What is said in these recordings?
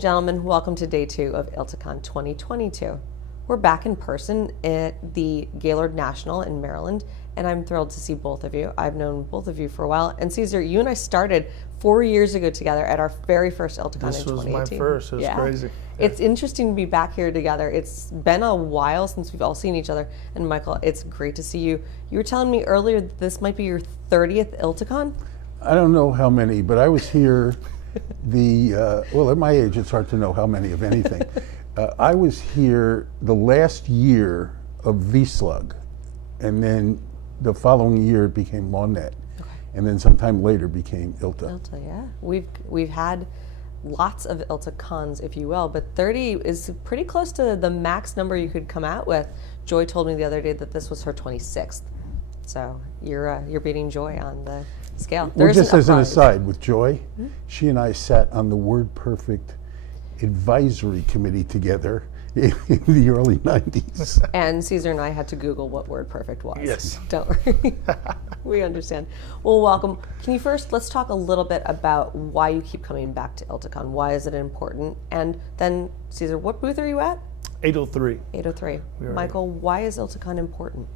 Gentlemen, welcome to day 2 of ILTACON 2022. We're back in person at the Gaylord National in Maryland, and I'm thrilled to see both of you. I've known both of you for a while. And Cesar, you and I started 4 years ago together at our very first ILTACON in 2018. This was my first. It was crazy. Yeah. It's interesting to be back here together. It's been a while since we've all seen each other. And Michael, it's great to see you. You were telling me earlier that this might be your 30th ILTACON? I don't know how many, but I was here well, at my age, it's hard to know how many of anything. I was here the last year of VSlug, and then the following year it became LawNet, and then sometime later became ILTA. ILTA, yeah. We've had lots of ILTACons, if you will, but 30 is pretty close to the max number you could come out with. Joy told me the other day that this was her 26th, so you're beating Joy on the scale. Well, just as an aside, with Joy, she and I sat on the WordPerfect advisory committee together in the early 90s. And Cesar and I had to Google what WordPerfect was. Yes. Don't worry. We understand. Well, welcome. Can you let's talk a little bit about why you keep coming back to ILTACON. Why is it important? And then, Cesar, what booth are you at? 803. 803. Michael, why is ILTACON important?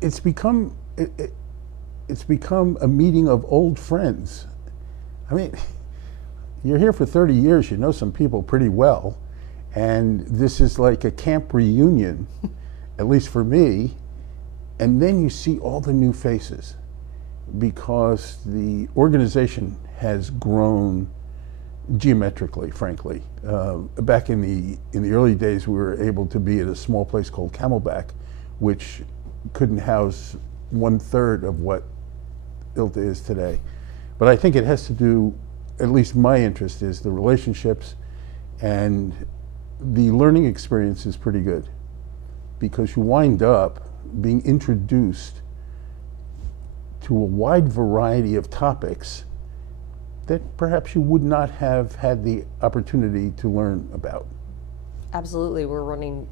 It's become a meeting of old friends. I mean, you're here for 30 years, you know some people pretty well, and this is like a camp reunion, at least for me, and then you see all the new faces because the organization has grown geometrically, frankly. Back in the early days, we were able to be at a small place called Camelback, which couldn't house 1/3 of what ILTA is today. But I think it has to do, at least my interest is the relationships, and the learning experience is pretty good because you wind up being introduced to a wide variety of topics that perhaps you would not have had the opportunity to learn about. Absolutely. We're running,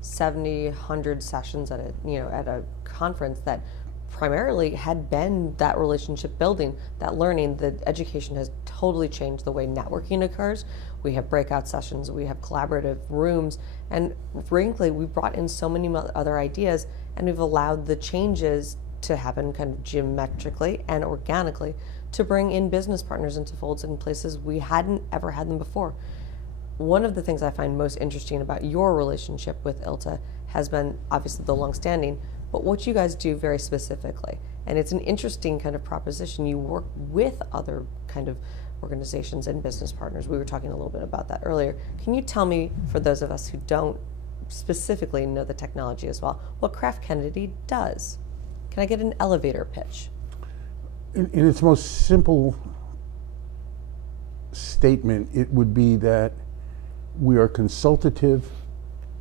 70, 100 sessions at a conference that primarily had been that relationship building, that learning. The education has totally changed the way networking occurs. We have breakout sessions, we have collaborative rooms, and frankly, we brought in so many other ideas, and we've allowed the changes to happen kind of geometrically and organically to bring in business partners into folds in places we hadn't ever had them before. One of the things I find most interesting about your relationship with ILTA has been obviously the longstanding, but what you guys do very specifically. And it's an interesting kind of proposition. You work with other kind of organizations and business partners. We were talking a little bit about that earlier. Can you tell me, for those of us who don't specifically know the technology as well, what Kraft Kennedy does? Can I get an elevator pitch? In its most simple statement, it would be that we are consultative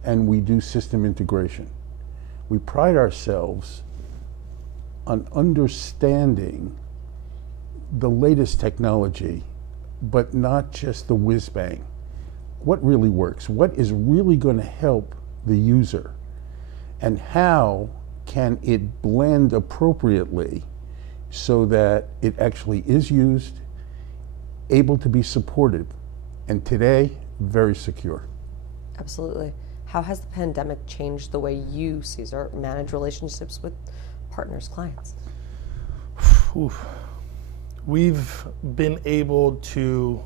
and we do system integration. We pride ourselves on understanding the latest technology, but not just the whiz bang. What really works? What is really going to help the user? And how can it blend appropriately so that it actually is used, able to be supported, and today, very secure. Absolutely. How has the pandemic changed the way you, Cesar, manage relationships with partners, clients? We've been able to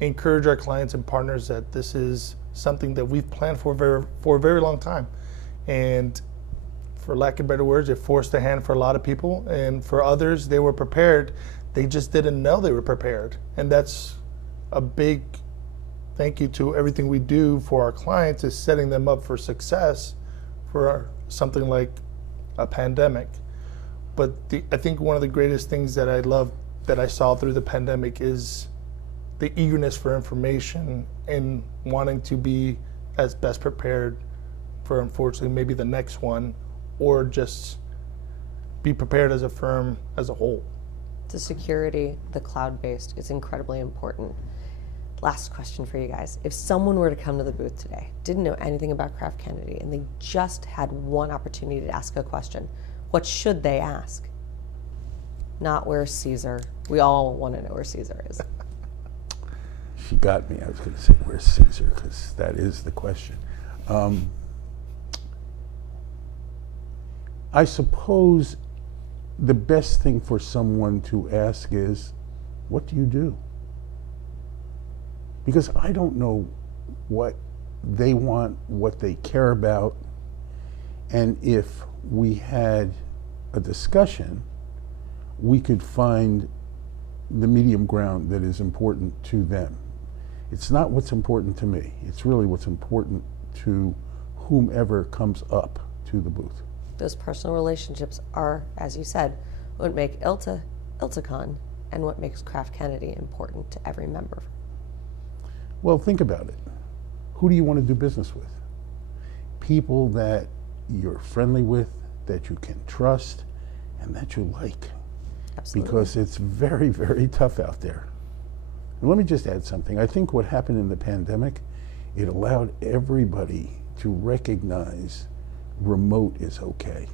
encourage our clients and partners that this is something that we've planned for a very long time. And for lack of better words, it forced a hand for a lot of people. And for others, they were prepared. They just didn't know they were prepared. And that's a big thank you to everything we do for our clients, is setting them up for success for something like a pandemic. But I think one of the greatest things that I love that I saw through the pandemic is the eagerness for information and wanting to be as best prepared for, unfortunately, maybe the next one, or just be prepared as a firm as a whole. The security, the cloud-based, is incredibly important. Last question for you guys. If someone were to come to the booth today, didn't know anything about Kraft Kennedy, and they just had one opportunity to ask a question, what should they ask? Not where's Caesar. We all want to know where Caesar is. She got me. I was going to say, where's Caesar? Because that is the question. I suppose the best thing for someone to ask is, what do you do? Because I don't know what they want, what they care about, and if we had a discussion, we could find the medium ground that is important to them. It's not what's important to me. It's really what's important to whomever comes up to the booth. Those personal relationships are, as you said, what make ILTACON and what makes Kraft Kennedy important to every member. Well, think about it. Who do you want to do business with? People that you're friendly with, that you can trust, and that you like. Absolutely. Because it's very, very tough out there. And let me just add something. I think what happened in the pandemic, it allowed everybody to recognize remote is okay.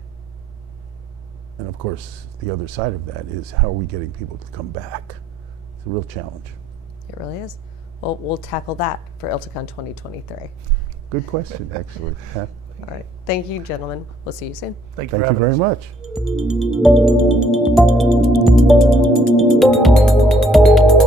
And of course, the other side of that is, how are we getting people to come back? It's a real challenge. It really is. Well, we'll tackle that for ILTACON 2023. Good question, actually. All right. Thank you, gentlemen. We'll see you soon. Thank you Thank for you having very us. much.